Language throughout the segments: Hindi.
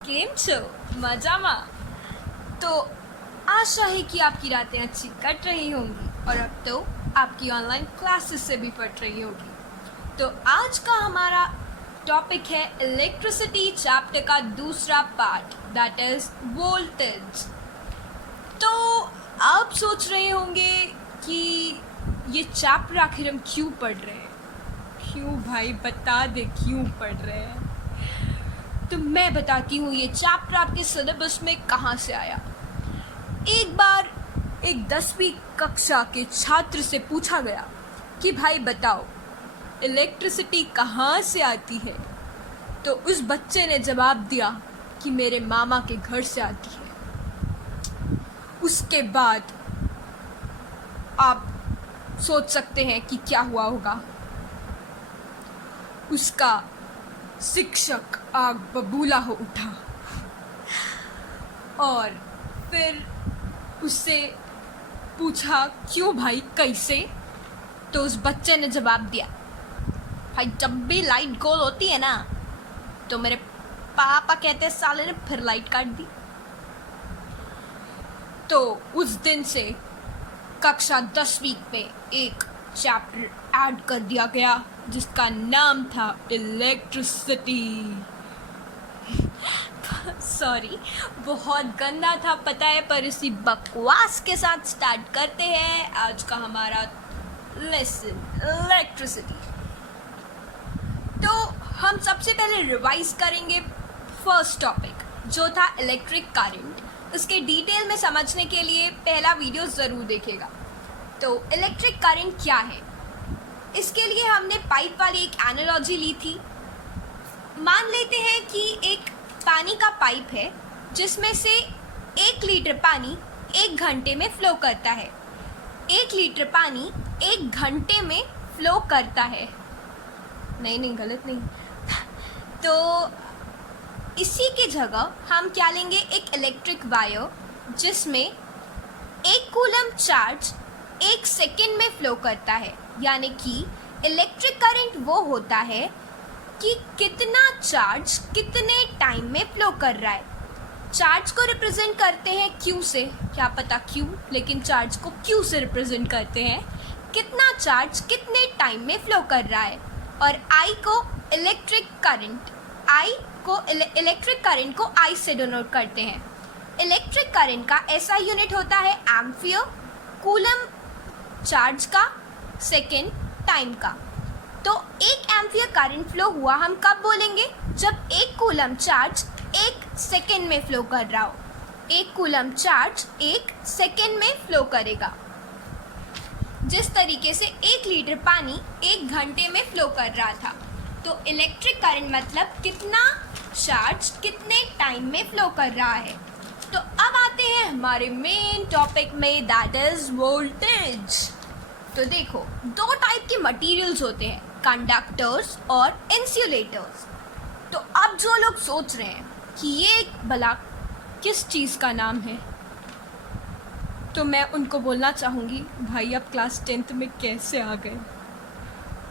केम छो मजामा। तो आशा है कि आपकी रातें अच्छी कट रही होंगी और अब तो आपकी ऑनलाइन क्लासेस से भी पढ़ रही होगी। तो आज का हमारा टॉपिक है इलेक्ट्रिसिटी चैप्टर का दूसरा पार्ट, दैट इज वोल्टेज। तो आप सोच रहे होंगे कि ये चैप्टर आखिर हम क्यों पढ़ रहे हैं। क्यों भाई, बता दे क्यों पढ़ रहे हैं। तो मैं बताती हूँ ये चैप्टर आपके सिलेबस में कहाँ से आया। एक बार एक 10वीं कक्षा के छात्र से पूछा गया कि भाई बताओ इलेक्ट्रिसिटी कहाँ से आती है। तो उस बच्चे ने जवाब दिया कि मेरे मामा के घर से आती है। उसके बाद आप सोच सकते हैं कि क्या हुआ होगा। उसका शिक्षक आग बबूला हो उठा और फिर उससे पूछा क्यों भाई, कैसे। तो उस बच्चे ने जवाब दिया, भाई जब भी लाइट गोल होती है ना तो मेरे पापा कहते हैं साले ने फिर लाइट काट दी। तो उस दिन से कक्षा 10वीं में एक चैप्टर ऐड कर दिया गया जिसका नाम था इलेक्ट्रिसिटी। सॉरी, बहुत गंदा था पता है, पर इसी बकवास के साथ स्टार्ट करते हैं आज का हमारा लेसन इलेक्ट्रिसिटी। तो हम सबसे पहले रिवाइज करेंगे फर्स्ट टॉपिक जो था इलेक्ट्रिक करंट। उसके डिटेल में समझने के लिए पहला वीडियो ज़रूर देखिएगा। तो इलेक्ट्रिक करंट क्या है, इसके लिए हमने पाइप वाली एक एनालॉजी ली थी। मान लेते हैं कि एक पानी का पाइप है जिसमें से 1 लीटर पानी 1 घंटे में फ्लो करता है। 1 लीटर पानी 1 घंटे में फ्लो करता है। नहीं, गलत नहीं। तो इसी की जगह हम क्या लेंगे, एक इलेक्ट्रिक वायर जिसमें 1 कूलम चार्ज 1 सेकेंड में फ्लो करता है। यानी कि इलेक्ट्रिक करंट वो होता है कि कितना चार्ज कितने टाइम में फ्लो कर रहा है। चार्ज को रिप्रेजेंट करते हैं Q से, क्या पता क्यों, लेकिन चार्ज को Q से रिप्रेजेंट करते हैं। कितना चार्ज कितने टाइम में फ्लो कर रहा है। और I को इलेक्ट्रिक करंट को I से डिनोट करते हैं। इलेक्ट्रिक करंट का ऐसा यूनिट होता है एम्पियर, कूलम चार्ज का, सेकेंड टाइम का। तो 1 एम्पियर करंट फ्लो हुआ हम कब बोलेंगे, जब 1 कूलम चार्ज 1 सेकेंड में फ्लो कर रहा हो। 1 कूलम चार्ज 1 सेकेंड में फ्लो करेगा। जिस तरीके से 1 लीटर पानी 1 घंटे में फ्लो कर रहा था। तो इलेक्ट्रिक करंट मतलब कितना चार्ज कितने टाइम में फ्लो कर रहा है। तो अब आते हैं हमारे मेन टॉपिक में, दैट इज वोल्टेज। तो देखो, 2 टाइप के मटेरियल्स होते हैं, कंडक्टर्स और इंसुलेटर्स। तो अब जो लोग सोच रहे हैं कि ये भला किस चीज़ का नाम है, तो मैं उनको बोलना चाहूँगी, भाई आप क्लास 10th में कैसे आ गए।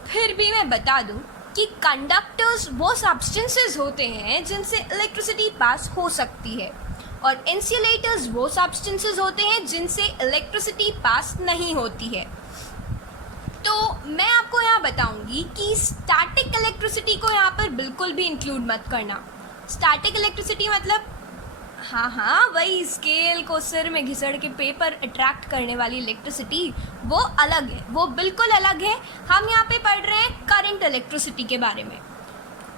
फिर भी मैं बता दूँ कि कंडक्टर्स वो सब्सटेंसेस होते हैं जिनसे इलेक्ट्रिसिटी पास हो सकती है और इंसुलेटर्स वो सब्सटेंसेस होते हैं जिनसे इलेक्ट्रिसिटी पास नहीं होती है। तो मैं आपको यहाँ बताऊंगी कि स्टैटिक इलेक्ट्रिसिटी को यहाँ पर बिल्कुल भी इंक्लूड मत करना। स्टैटिक इलेक्ट्रिसिटी मतलब हाँ वही स्केल को सिर में घिसड़ के पेपर अट्रैक्ट करने वाली इलेक्ट्रिसिटी, वो अलग है, वो बिल्कुल अलग है। हम यहाँ पे पढ़ रहे हैं करंट इलेक्ट्रिसिटी के बारे में।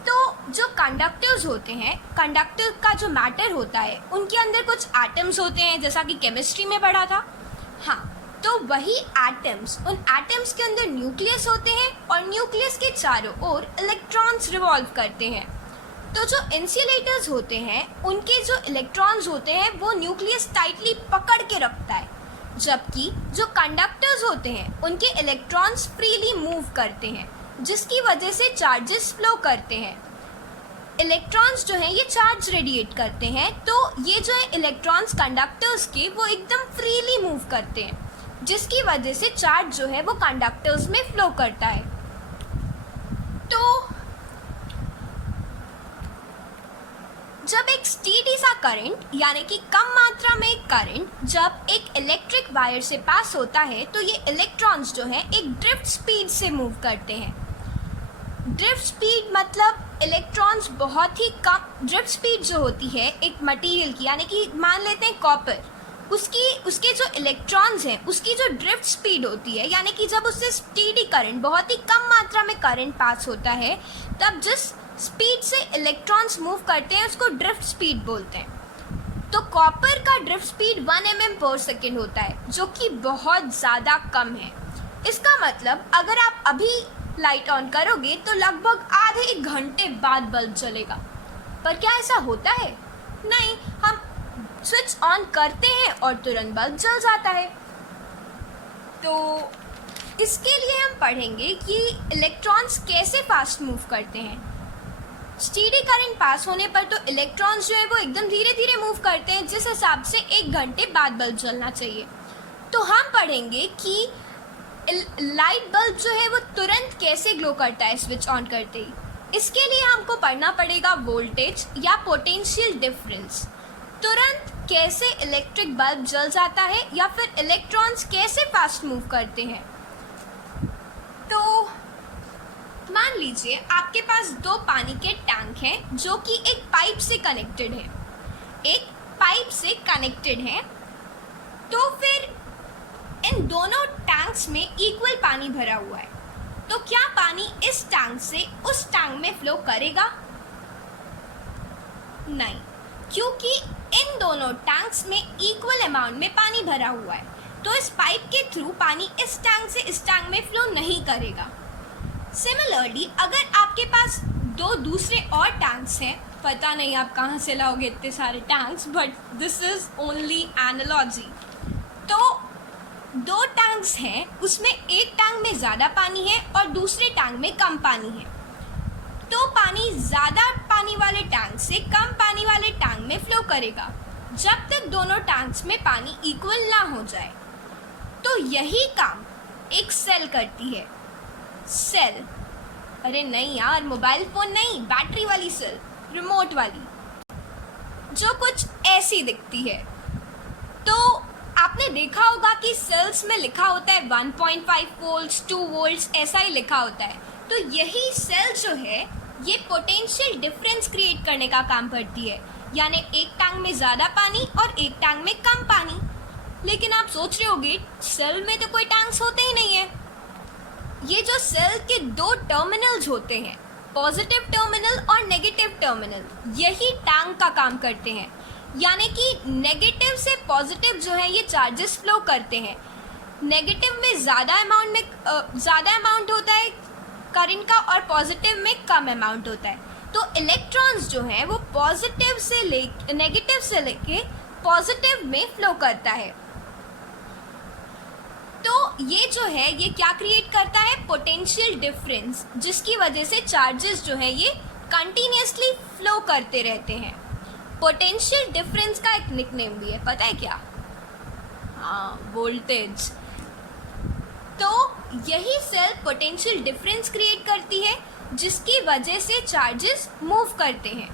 तो जो कंडक्टर्स होते हैं, कंडक्टर का जो मैटर होता है, उनके अंदर कुछ एटम्स होते हैं, जैसा कि केमिस्ट्री में पढ़ा था। हाँ, तो वही एटम्स, उन एटम्स के अंदर न्यूक्लियस होते हैं और न्यूक्लियस के चारों ओर इलेक्ट्रॉन्स रिवॉल्व करते हैं। तो जो इंसुलेटर्स होते हैं, उनके जो इलेक्ट्रॉन्स होते हैं वो न्यूक्लियस टाइटली पकड़ के रखता है, जबकि जो कंडक्टर्स होते हैं उनके इलेक्ट्रॉन्स फ्रीली मूव करते हैं, जिसकी वजह से चार्जेस फ्लो करते हैं। इलेक्ट्रॉन्स जो हैं ये चार्ज रेडिएट करते हैं, तो ये जो है इलेक्ट्रॉन्स कंडक्टर्स के वो एकदम फ्रीली मूव करते हैं, जिसकी वजह से चार्ज जो है वो कंडक्टर्स में फ्लो करता है। तो जब एक एक स्टेडी सा करंट यानी कि कम मात्रा में करंट जब एक इलेक्ट्रिक वायर से पास होता है तो ये इलेक्ट्रॉन्स जो हैं एक ड्रिफ्ट स्पीड से मूव करते हैं। ड्रिफ्ट स्पीड मतलब इलेक्ट्रॉन्स बहुत ही कम, ड्रिफ्ट स्पीड जो होती है एक मटेरियल की, यानी कि मान लेते हैं कॉपर, उसके जो इलेक्ट्रॉन्स हैं उसकी जो ड्रिफ्ट स्पीड होती है, यानी कि जब उससे स्टेडी करंट, बहुत ही कम मात्रा में करंट पास होता है, तब जिस स्पीड से इलेक्ट्रॉन्स मूव करते हैं उसको ड्रिफ्ट स्पीड बोलते हैं। तो कॉपर का ड्रिफ्ट स्पीड 1 mm/s होता है, जो कि बहुत ज़्यादा कम है। इसका मतलब अगर आप अभी लाइट ऑन करोगे तो लगभग आधे 1 घंटे बाद बल्ब जलेगा। पर क्या ऐसा होता है? नहीं, हम स्विच ऑन करते हैं और तुरंत बल्ब जल जाता है। तो इसके लिए हम पढ़ेंगे कि इलेक्ट्रॉन्स कैसे फास्ट मूव करते हैं। स्टेडी करंट पास होने पर तो इलेक्ट्रॉन्स जो है वो एकदम धीरे धीरे मूव करते हैं, जिस हिसाब से 1 घंटे बाद बल्ब जलना चाहिए। तो हम पढ़ेंगे कि लाइट बल्ब जो है वो तुरंत कैसे ग्लो करता है स्विच ऑन करते ही। इसके लिए हमको पढ़ना पड़ेगा वोल्टेज या पोटेंशियल डिफरेंस। तुरंत कैसे इलेक्ट्रिक बल्ब जल जाता है या फिर इलेक्ट्रॉन्स कैसे फास्ट मूव करते हैं। तो मान लीजिए आपके पास 2 पानी के टैंक हैं जो कि एक पाइप से कनेक्टेड है, तो फिर इन दोनों टैंक्स में इक्वल पानी भरा हुआ है। तो क्या पानी इस टैंक से उस टैंक में फ्लो करेगा? नहीं, क्योंकि इन दोनों टैंक्स में इक्वल अमाउंट में पानी भरा हुआ है, तो इस पाइप के थ्रू पानी इस टैंक से इस टैंक में फ्लो नहीं करेगा। सिमिलरली अगर आपके पास 2 दूसरे और टैंक्स हैं, पता नहीं आप कहाँ से लाओगे इतने सारे tanks, but this is only analogy. तो 2 टैंक्स हैं, उसमें एक टैंक में ज़्यादा पानी है और दूसरे टैंक में कम पानी है। तो पानी ज़्यादा पानी वाले टैंक से कम पानी वाले टैंक में फ्लो करेगा जब तक दोनों टैंक्स में पानी इक्वल ना हो जाए। तो यही काम एक सेल करती है। सेल, अरे नहीं यार, मोबाइल फ़ोन नहीं, बैटरी वाली सेल, रिमोट वाली, जो कुछ ऐसी दिखती है। तो आपने देखा होगा कि सेल्स में लिखा होता है 1.5 वोल्ट्स, 2 वोल्ट्स, ऐसा ही लिखा होता है। तो यही सेल जो है ये पोटेंशियल डिफरेंस क्रिएट करने का काम करती है, यानी एक टैंक में ज़्यादा पानी और एक टैंक में कम पानी। लेकिन आप सोच रहे होंगे सेल में तो कोई टैंक्स होते ही नहीं है। ये जो सेल के 2 टर्मिनल्स होते हैं, पॉजिटिव टर्मिनल और नेगेटिव टर्मिनल, यही टैंक का काम करते हैं। यानी कि नेगेटिव से पॉजिटिव जो है ये चार्जेस फ्लो करते हैं। नेगेटिव में ज़्यादा अमाउंट होता है करंट का और पॉजिटिव में कम अमाउंट होता है। तो इलेक्ट्रॉन्स जो हैं वो नेगेटिव से लेके पॉजिटिव में फ्लो करता है। तो ये जो है ये क्या क्रिएट करता है? पोटेंशियल डिफरेंस, जिसकी वजह से चार्जेस जो है ये कंटिन्यूसली फ्लो करते रहते हैं। पोटेंशियल डिफरेंस का एक निकनेम भी है, पता है क्या? हाँ, वोल्टेज। तो यही सेल पोटेंशियल डिफरेंस क्रिएट करती है, जिसकी वजह से चार्जेस मूव करते हैं।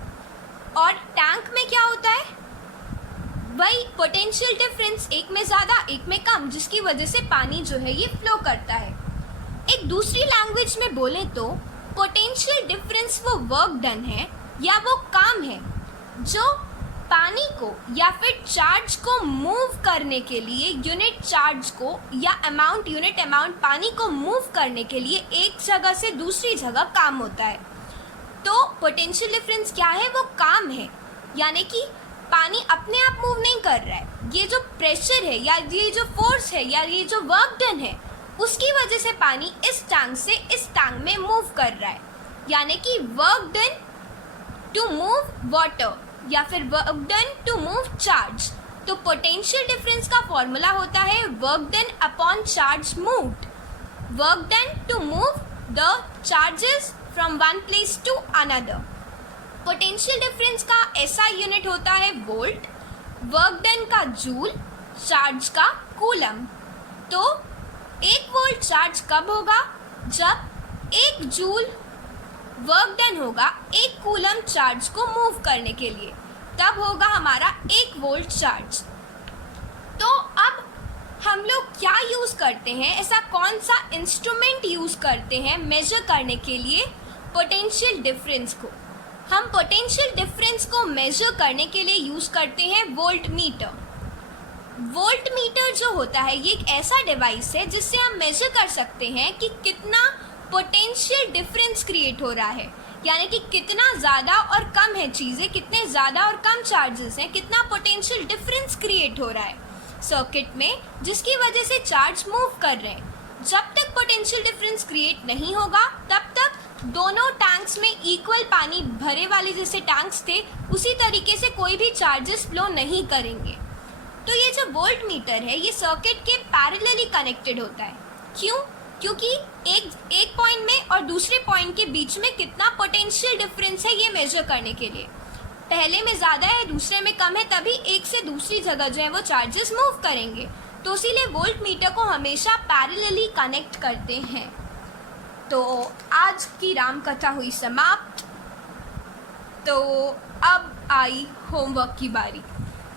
और टैंक में क्या होता है? वही पोटेंशियल डिफरेंस, एक में ज़्यादा एक में कम, जिसकी वजह से पानी जो है ये फ्लो करता है। एक दूसरी लैंग्वेज में बोले तो पोटेंशियल डिफरेंस वो वर्क डन है या वो काम है जो पानी को या फिर चार्ज को मूव करने के लिए, यूनिट चार्ज को या यूनिट अमाउंट पानी को मूव करने के लिए एक जगह से दूसरी जगह काम होता है। तो पोटेंशियल डिफरेंस क्या है? वो काम है, यानी कि पानी अपने आप मूव नहीं कर रहा है। ये जो प्रेशर है या ये जो फोर्स है या ये जो वर्क डन है, उसकी वजह से पानी इस टैंक से इस टैंक में मूव कर रहा है। यानी कि work done to move water या फिर work done to move charge. तो पोटेंशियल डिफरेंस का फॉर्मूला होता है work done upon charge moved. Work done to move the charges from one place to another. Potential difference का एसआई यूनिट होता है वोल्ट, वर्क डन का जूल, चार्ज का कूलम। तो 1 वोल्ट चार्ज कब होगा? जब 1 जूल वर्क डन होगा 1 कूलम चार्ज को मूव करने के लिए। तब होगा हमारा 1 वोल्ट चार्ज। तो अब हम लोग क्या यूज़ करते हैं, ऐसा कौन सा इंस्ट्रूमेंट यूज़ करते हैं मेजर करने के लिए पोटेंशियल डिफरेंस को? हम पोटेंशियल डिफरेंस को मेजर करने के लिए यूज़ करते हैं वोल्ट मीटर। वोल्ट मीटर जो होता है ये एक ऐसा डिवाइस है जिससे हम मेजर कर सकते हैं कि कितना पोटेंशियल डिफरेंस क्रिएट हो रहा है, यानी कि कितना ज़्यादा और कम है चीज़ें, कितने ज़्यादा और कम चार्जेस हैं, कितना पोटेंशियल डिफरेंस क्रिएट हो रहा है सर्किट में, जिसकी वजह से चार्ज मूव कर रहे हैं। जब तक पोटेंशियल डिफरेंस क्रिएट नहीं होगा तब तक दोनों टैंक्स में इक्वल पानी भरे वाले जैसे टैंक्स थे उसी तरीके से कोई भी चार्जेस फ्लो नहीं करेंगे। तो ये जो वोल्ट मीटर है ये सर्किट के पैरेलली कनेक्टेड होता है। क्यों? क्योंकि एक पॉइंट में और दूसरे पॉइंट के बीच में कितना पोटेंशियल डिफरेंस है ये मेजर करने के लिए, पहले में ज़्यादा है दूसरे में कम है, तभी एक से दूसरी जगह जो है वो चार्जेस मूव करेंगे। तो इसीलिए वोल्ट मीटर को हमेशा पैरेलली कनेक्ट करते हैं। तो आज की राम कथा हुई समाप्त। तो अब आई होमवर्क की बारी।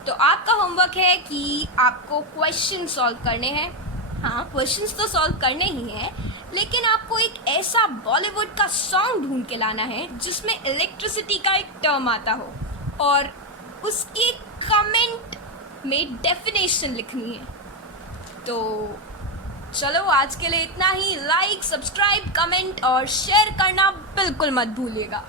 तो आपका होमवर्क है कि आपको क्वेश्चन सॉल्व करने हैं। हाँ, क्वेश्चंस तो सॉल्व करने ही हैं, लेकिन आपको एक ऐसा बॉलीवुड का सॉन्ग ढूंढ के लाना है जिसमें इलेक्ट्रिसिटी का एक टर्म आता हो और उसके कमेंट में डेफिनेशन लिखनी है। तो चलो आज के लिए इतना ही। लाइक, सब्सक्राइब, कमेंट और शेयर करना बिल्कुल मत भूलिएगा।